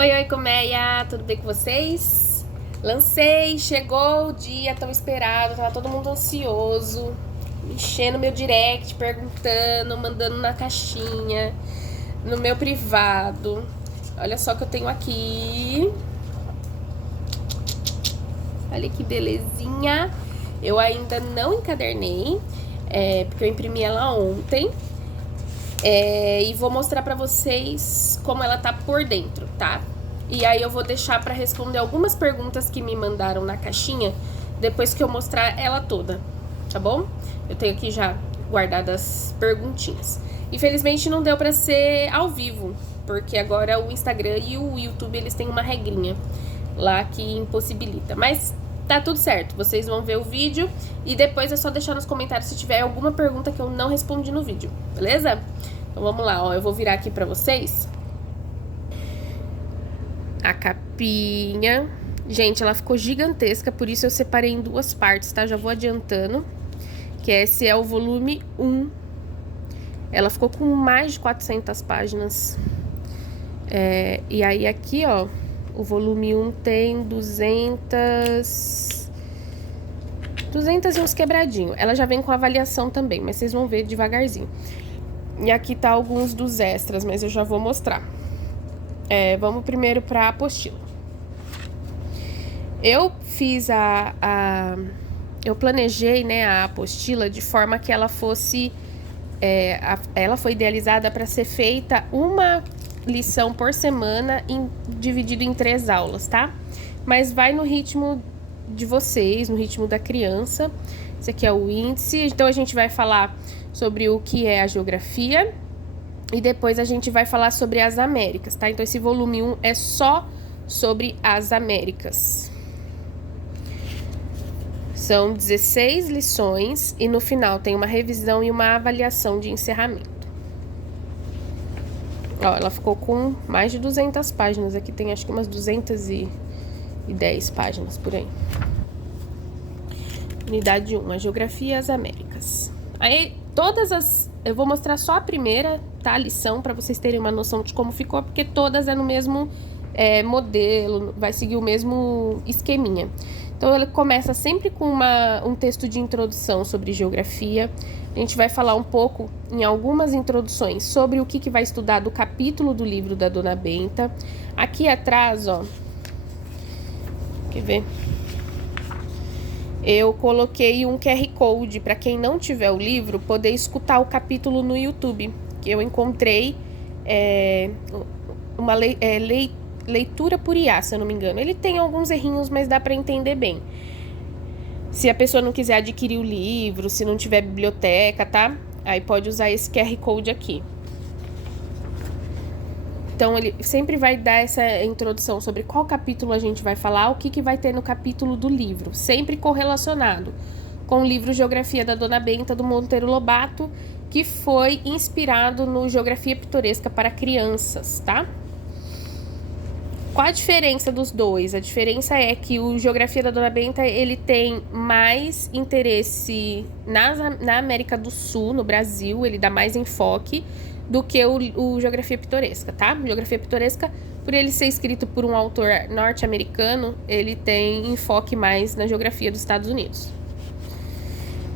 Oi, oi, colmeia! Tudo bem com vocês? Lancei, chegou o dia tão esperado, tava todo mundo ansioso, enchendo meu direct, perguntando, mandando na caixinha, no meu privado. Olha só o que eu tenho aqui. Olha que belezinha. Eu ainda não encadernei, porque eu imprimi ela ontem. E vou mostrar pra vocês como ela tá por dentro, tá? E aí eu vou deixar pra responder algumas perguntas que me mandaram na caixinha depois que eu mostrar ela toda, tá bom? Eu tenho aqui já guardadas perguntinhas. Infelizmente não deu pra ser ao vivo, porque agora o Instagram e o YouTube eles têm uma regrinha lá que impossibilita. Mas tá tudo certo, vocês vão ver o vídeo e depois é só deixar nos comentários se tiver alguma pergunta que eu não respondi no vídeo, beleza? Então vamos lá, ó, eu vou virar aqui pra vocês a capinha. Gente, ela ficou gigantesca, por isso eu separei em duas partes, tá? Já vou adiantando, que esse é o volume 1. Ela ficou com mais de 400 páginas. E aí aqui, ó, o volume 1 tem 200 e uns quebradinho. Ela já vem com avaliação também, mas vocês vão ver devagarzinho. E aqui tá alguns dos extras, mas eu já vou mostrar. Vamos primeiro pra apostila. Eu fiz eu planejei, né, a apostila de forma que ela fosse... ela foi idealizada para ser feita uma lição por semana, dividido em 3 aulas, tá? Mas vai no ritmo de vocês, no ritmo da criança. Esse aqui é o índice. Então a gente vai falar sobre o que é a geografia e depois a gente vai falar sobre as Américas, tá? Então esse volume 1 é só sobre as Américas. São 16 lições e no final tem uma revisão e uma avaliação de encerramento. Ó, ela ficou com mais de 200 páginas. Aqui tem acho que umas 210 páginas por aí. Unidade 1, a Geografia e as Américas. Aí, eu vou mostrar só a primeira, tá? A lição, pra vocês terem uma noção de como ficou, porque todas é no mesmo modelo, vai seguir o mesmo esqueminha. Então, ele começa sempre com um texto de introdução sobre geografia. A gente vai falar um pouco, em algumas introduções, sobre o que vai estudar do capítulo do livro da Dona Benta. Aqui atrás, ó, quer ver? Eu coloquei um QR Code para quem não tiver o livro poder escutar o capítulo no YouTube, que eu encontrei uma leitura por IA, se eu não me engano. Ele tem alguns errinhos, mas dá para entender bem. Se a pessoa não quiser adquirir o livro, se não tiver biblioteca, tá? Aí pode usar esse QR Code aqui. Então, ele sempre vai dar essa introdução sobre qual capítulo a gente vai falar, o que vai ter no capítulo do livro, sempre correlacionado com o livro Geografia da Dona Benta, do Monteiro Lobato, que foi inspirado no Geografia Pitoresca para Crianças, tá? Qual a diferença dos dois? A diferença é que o Geografia da Dona Benta, ele tem mais interesse na América do Sul, no Brasil, ele dá mais enfoque do que o Geografia Pitoresca, tá? Geografia Pitoresca, por ele ser escrito por um autor norte-americano, ele tem enfoque mais na geografia dos Estados Unidos.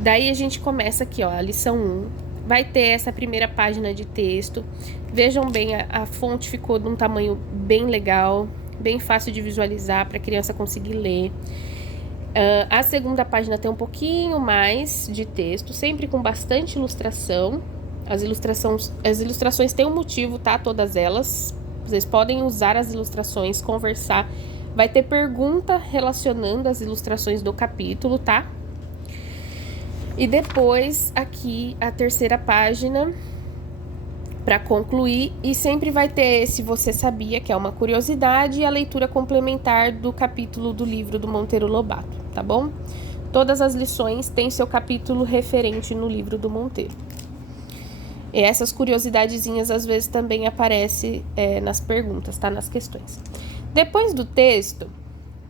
Daí a gente começa aqui, ó, a lição 1. Vai ter essa primeira página de texto. Vejam bem, a fonte ficou de um tamanho bem legal, bem fácil de visualizar para a criança conseguir ler. A segunda página tem um pouquinho mais de texto, sempre com bastante ilustração. As ilustrações têm um motivo, tá? Todas elas. Vocês podem usar as ilustrações, conversar. Vai ter pergunta relacionando as ilustrações do capítulo, tá? E depois, aqui, a terceira página, para concluir. E sempre vai ter Se Você Sabia, que é uma curiosidade, e a leitura complementar do capítulo do livro do Monteiro Lobato, tá bom? Todas as lições têm seu capítulo referente no livro do Monteiro. E essas curiosidadezinhas às vezes também aparecem nas perguntas, tá? Nas questões. Depois do texto,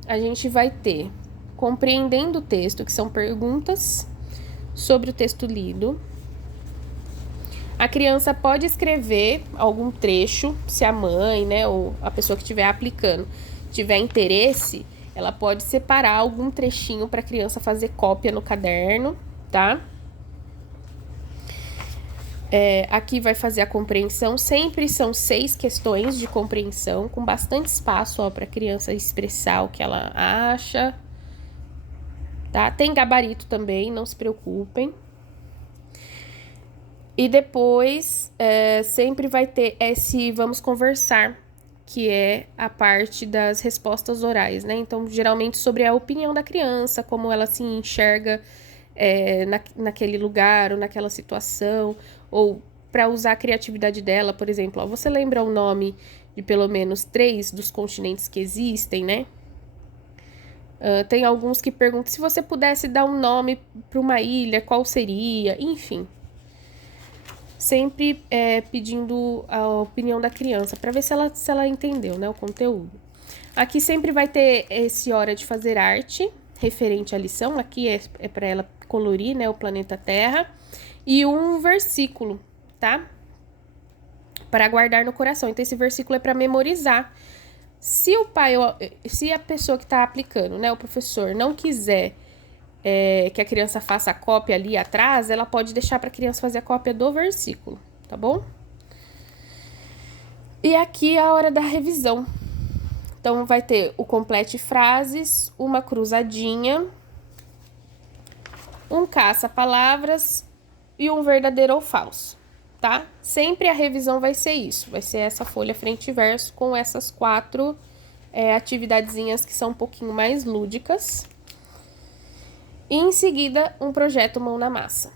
a gente vai ter Compreendendo o Texto, que são perguntas sobre o texto lido. A criança pode escrever algum trecho, se a mãe, né, ou a pessoa que estiver aplicando tiver interesse, ela pode separar algum trechinho para a criança fazer cópia no caderno, tá? Aqui vai fazer a compreensão, sempre são 6 questões de compreensão, com bastante espaço para a criança expressar o que ela acha, tá? Tem gabarito também, não se preocupem. E depois, sempre vai ter esse vamos conversar, que é a parte das respostas orais, né? Então, geralmente sobre a opinião da criança, como ela se enxerga naquele lugar ou naquela situação, ou para usar a criatividade dela, por exemplo, ó, você lembra o nome de pelo menos 3 dos continentes que existem, né? Tem alguns que perguntam se você pudesse dar um nome para uma ilha, qual seria? Enfim, sempre pedindo a opinião da criança para ver se ela entendeu, né, o conteúdo. Aqui sempre vai ter esse hora de fazer arte referente à lição. Aqui é para ela colorir, né, o planeta Terra, e um versículo, tá? Para guardar no coração. Então esse versículo é para memorizar. Se a pessoa que está aplicando, né, o professor, não quiser que a criança faça a cópia ali atrás, ela pode deixar para a criança fazer a cópia do versículo, tá bom? E aqui é a hora da revisão. Então, vai ter o complete frases, uma cruzadinha, um caça-palavras e um verdadeiro ou falso, tá? Sempre a revisão vai ser isso, vai ser essa folha frente e verso com essas 4 atividadezinhas que são um pouquinho mais lúdicas. E em seguida, um projeto mão na massa,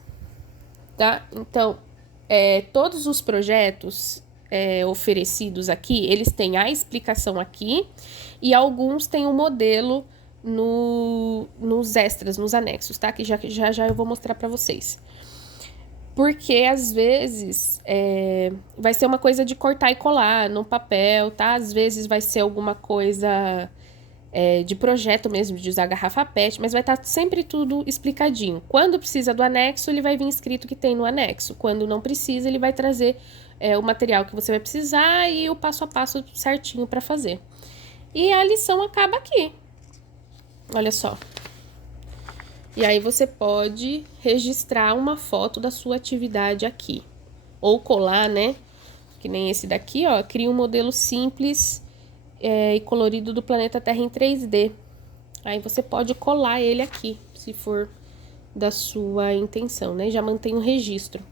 tá? Então, todos os projetos oferecidos aqui, eles têm a explicação aqui e alguns têm o modelo nos extras, nos anexos, tá? Que já eu vou mostrar para vocês. Porque, às vezes, vai ser uma coisa de cortar e colar no papel, tá? Às vezes vai ser alguma coisa de projeto mesmo, de usar garrafa PET, mas vai estar sempre tudo explicadinho. Quando precisa do anexo, ele vai vir escrito que tem no anexo. Quando não precisa, ele vai trazer o material que você vai precisar e o passo a passo certinho para fazer. E a lição acaba aqui. Olha só. E aí você pode registrar uma foto da sua atividade aqui. Ou colar, né? Que nem esse daqui, ó. Cria um modelo simples e colorido do planeta Terra em 3D. Aí você pode colar ele aqui, se for da sua intenção, né? Já mantém o registro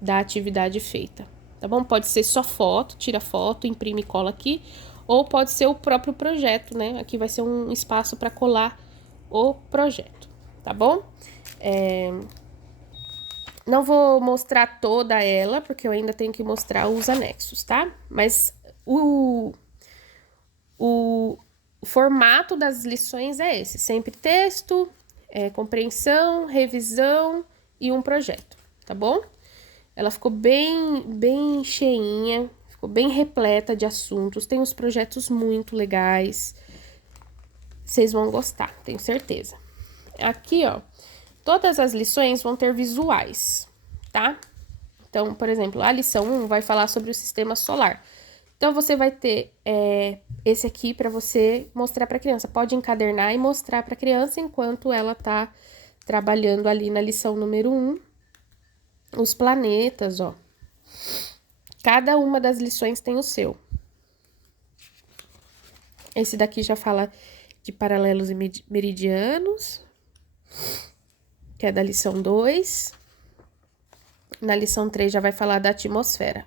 da atividade feita, tá bom? Pode ser só foto, tira foto, imprime e cola aqui, ou pode ser o próprio projeto, né? Aqui vai ser um espaço para colar o projeto, tá bom? Não vou mostrar toda ela, porque eu ainda tenho que mostrar os anexos, tá? Mas o formato das lições é esse, sempre texto, compreensão, revisão e um projeto, tá bom? Ela ficou bem cheinha, ficou bem repleta de assuntos, tem uns projetos muito legais, vocês vão gostar, tenho certeza. Aqui, ó, todas as lições vão ter visuais, tá? Então, por exemplo, a lição 1 vai falar sobre o sistema solar. Então, você vai ter esse aqui para você mostrar para a criança. Pode encadernar e mostrar para a criança enquanto ela tá trabalhando ali na lição número 1. Os planetas, ó. Cada uma das lições tem o seu. Esse daqui já fala de paralelos e meridianos, que é da lição 2. Na lição 3 já vai falar da atmosfera,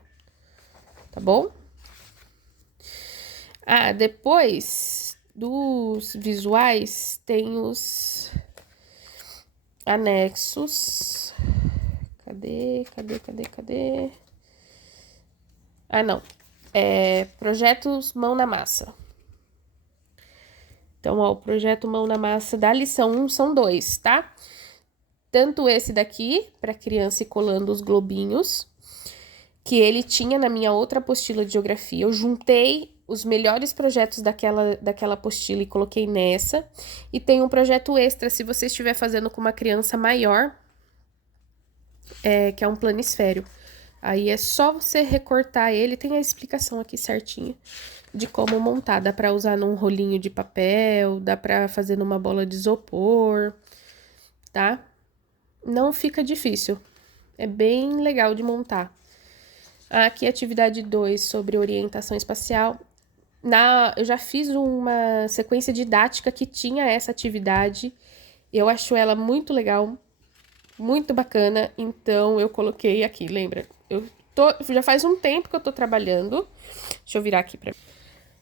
tá bom? Depois dos visuais tem os anexos. Cadê? Não. Projetos mão na massa. Então, ó, o projeto mão na massa da lição 1 são 2, tá? Tanto esse daqui, para criança ir colando os globinhos, que ele tinha na minha outra apostila de geografia. Eu juntei os melhores projetos daquela apostila e coloquei nessa. E tem um projeto extra, se você estiver fazendo com uma criança maior, que é um planisfério. Aí é só você recortar ele, tem a explicação aqui certinha de como montar. Dá pra usar num rolinho de papel, dá pra fazer numa bola de isopor, tá? Não fica difícil, é bem legal de montar. Aqui, atividade 2 sobre orientação espacial. Eu já fiz uma sequência didática que tinha essa atividade. Eu acho ela muito legal, muito bacana, então eu coloquei aqui, lembra? Já faz um tempo que eu tô trabalhando. Deixa eu virar aqui pra.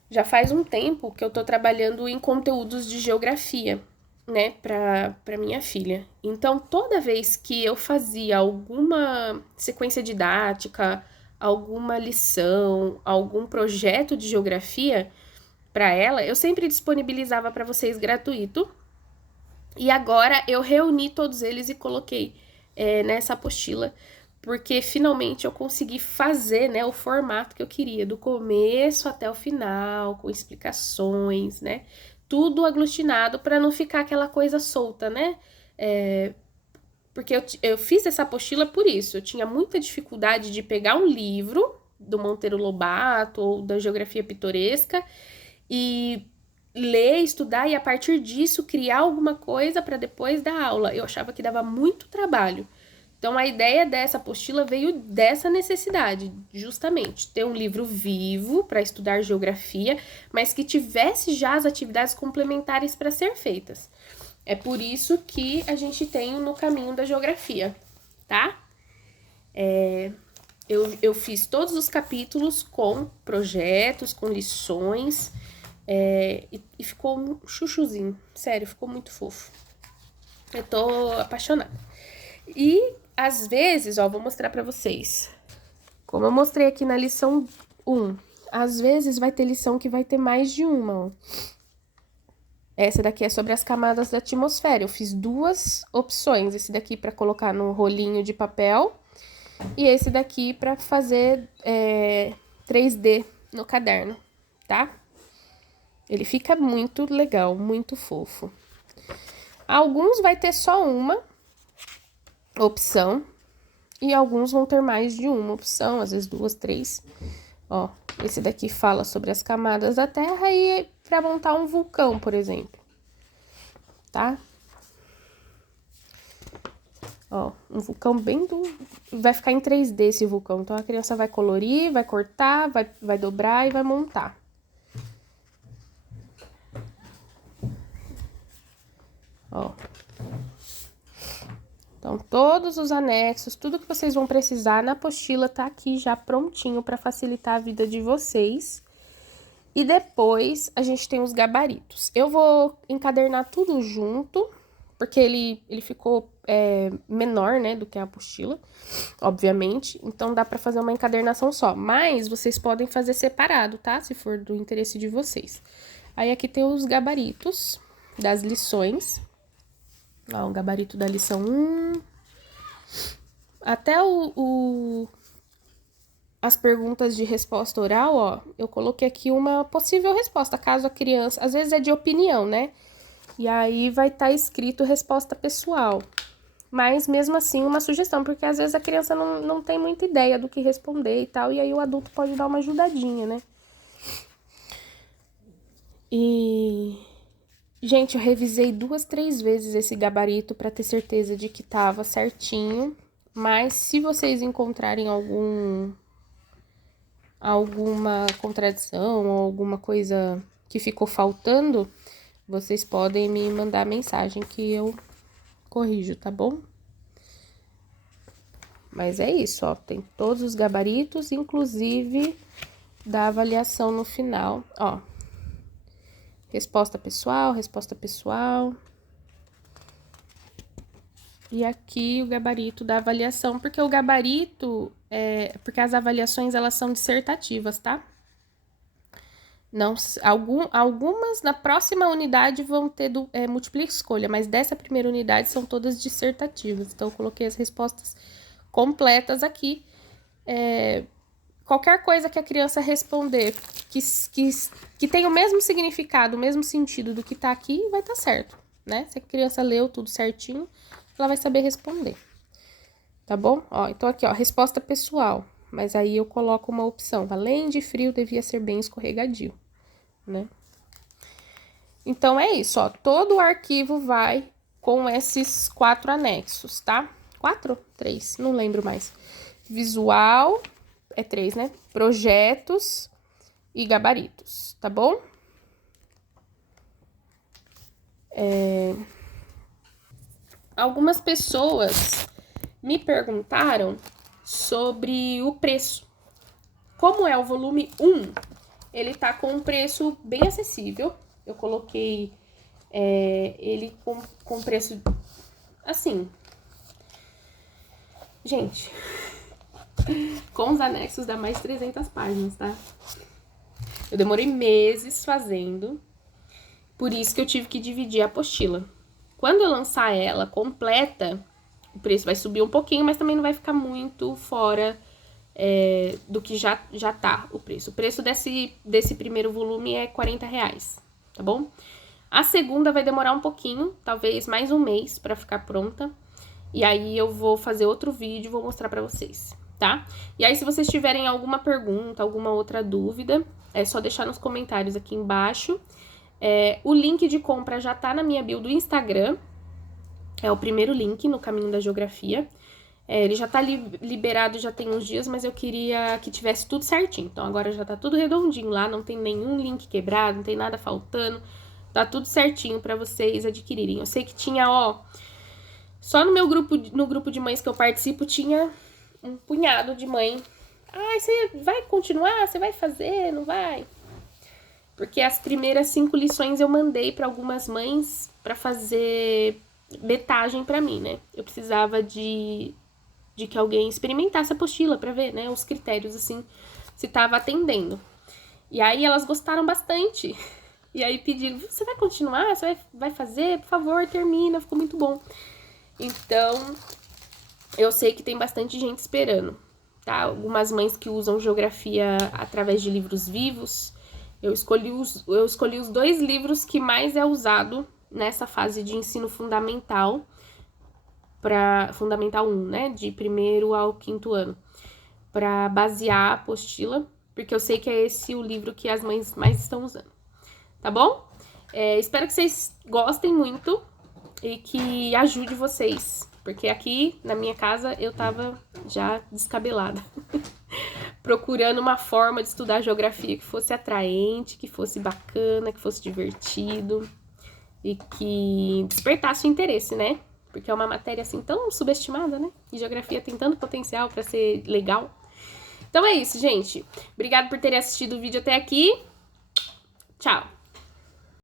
Já faz um tempo que eu tô trabalhando em conteúdos de geografia, né, pra minha filha. Então, toda vez que eu fazia alguma sequência didática, alguma lição, algum projeto de geografia para ela, eu sempre disponibilizava para vocês gratuito. E agora eu reuni todos eles e coloquei nessa apostila, porque finalmente eu consegui fazer, né, o formato que eu queria, do começo até o final, com explicações, né, tudo aglutinado para não ficar aquela coisa solta, né, porque eu fiz essa apostila por isso, eu tinha muita dificuldade de pegar um livro do Monteiro Lobato ou da Geografia Pitoresca e ler, estudar e a partir disso criar alguma coisa para depois dar aula. Eu achava que dava muito trabalho. Então a ideia dessa apostila veio dessa necessidade, justamente, ter um livro vivo para estudar geografia, mas que tivesse já as atividades complementares para ser feitas. É por isso que a gente tem No Caminho da Geografia, tá? Eu fiz todos os capítulos com projetos, com lições, e ficou um chuchuzinho, sério, ficou muito fofo. Eu tô apaixonada. E, às vezes, ó, vou mostrar pra vocês. Como eu mostrei aqui na lição 1, às vezes vai ter lição que vai ter mais de uma, ó. Essa daqui é sobre as camadas da atmosfera. Eu fiz duas opções. Esse daqui para colocar no rolinho de papel e esse daqui para fazer 3D no caderno, tá? Ele fica muito legal, muito fofo. Alguns vai ter só uma opção e alguns vão ter mais de uma opção, às vezes duas, três. Ó, esse daqui fala sobre as camadas da Terra e para montar um vulcão, por exemplo. Tá? Ó, um vulcão bem do... Vai ficar em 3D esse vulcão. Então, a criança vai colorir, vai cortar, vai dobrar e vai montar. Ó. Então, todos os anexos, tudo que vocês vão precisar na apostila tá aqui já prontinho para facilitar a vida de vocês. E depois, a gente tem os gabaritos. Eu vou encadernar tudo junto, porque ele ficou menor, né, do que a apostila, obviamente. Então, dá para fazer uma encadernação só. Mas, vocês podem fazer separado, tá? Se for do interesse de vocês. Aí, aqui tem os gabaritos das lições. Ó, o gabarito da lição 1. Até as perguntas de resposta oral, ó, eu coloquei aqui uma possível resposta, caso a criança... Às vezes é de opinião, né? E aí vai estar escrito resposta pessoal. Mas, mesmo assim, uma sugestão, porque às vezes a criança não tem muita ideia do que responder e tal, e aí o adulto pode dar uma ajudadinha, né? E... Gente, eu revisei 2, 3 vezes esse gabarito para ter certeza de que tava certinho. Mas se vocês encontrarem alguma contradição ou alguma coisa que ficou faltando, vocês podem me mandar mensagem que eu corrijo, tá bom? Mas é isso, ó, tem todos os gabaritos, inclusive da avaliação no final, ó. Resposta pessoal, resposta pessoal. E aqui o gabarito da avaliação, porque o gabarito, porque as avaliações, elas são dissertativas, tá? Não, algumas na próxima unidade vão ter múltipla escolha, mas dessa primeira unidade são todas dissertativas. Então, eu coloquei as respostas completas aqui. Qualquer coisa que a criança responder que tem o mesmo significado, o mesmo sentido do que tá aqui, vai estar certo, né? Se a criança leu tudo certinho, ela vai saber responder. tá bom? Ó, então aqui, ó, resposta pessoal. Mas aí eu coloco uma opção. Além de frio, devia ser bem escorregadio, né? Então, é isso, ó. Todo o arquivo vai com esses 4 anexos, tá? 4? 3, não lembro mais. Visual, é 3, né? Projetos e gabaritos, tá bom? Algumas pessoas me perguntaram sobre o preço. Como é o volume 1, ele tá com um preço bem acessível. Eu coloquei ele com preço assim. Gente, com os anexos dá mais de 300 páginas, tá? Eu demorei meses fazendo, por isso que eu tive que dividir a apostila. Quando eu lançar ela completa, o preço vai subir um pouquinho, mas também não vai ficar muito fora do que já tá o preço. O preço desse primeiro volume é R$40, tá bom? A segunda vai demorar um pouquinho, talvez mais um mês pra ficar pronta. E aí eu vou fazer outro vídeo e vou mostrar pra vocês, tá? E aí se vocês tiverem alguma pergunta, alguma outra dúvida, é só deixar nos comentários aqui embaixo. O link de compra já tá na minha bio do Instagram. É o primeiro link no Caminho da Geografia. Ele já tá liberado já tem uns dias, mas eu queria que tivesse tudo certinho. Então agora já tá tudo redondinho lá, não tem nenhum link quebrado, não tem nada faltando. Tá tudo certinho pra vocês adquirirem. Eu sei que tinha, ó, só no meu grupo de mães que eu participo, tinha um punhado de mãe. Ah, você vai continuar? Você vai fazer? Não vai? Porque as primeiras 5 lições eu mandei pra algumas mães pra fazer betagem pra mim, né? Eu precisava de que alguém experimentasse a apostila pra ver, né, os critérios, assim, se tava atendendo. E aí elas gostaram bastante. E aí pediram, você vai continuar? Você vai fazer? Por favor, termina, ficou muito bom. Então, eu sei que tem bastante gente esperando, tá? Algumas mães que usam geografia através de livros vivos. Eu escolhi os 2 livros que mais é usado nessa fase de ensino fundamental, para Fundamental 1, né? De 1º ao 5º ano. Para basear a apostila, porque eu sei que é esse o livro que as mães mais estão usando. Tá bom? Espero que vocês gostem muito e que ajude vocês. Porque aqui, na minha casa, eu tava já descabelada. Procurando uma forma de estudar geografia que fosse atraente, que fosse bacana, que fosse divertido e que despertasse o interesse, né? Porque é uma matéria assim tão subestimada, né? E geografia tem tanto potencial pra ser legal. Então é isso, gente. Obrigada por terem assistido o vídeo até aqui. Tchau!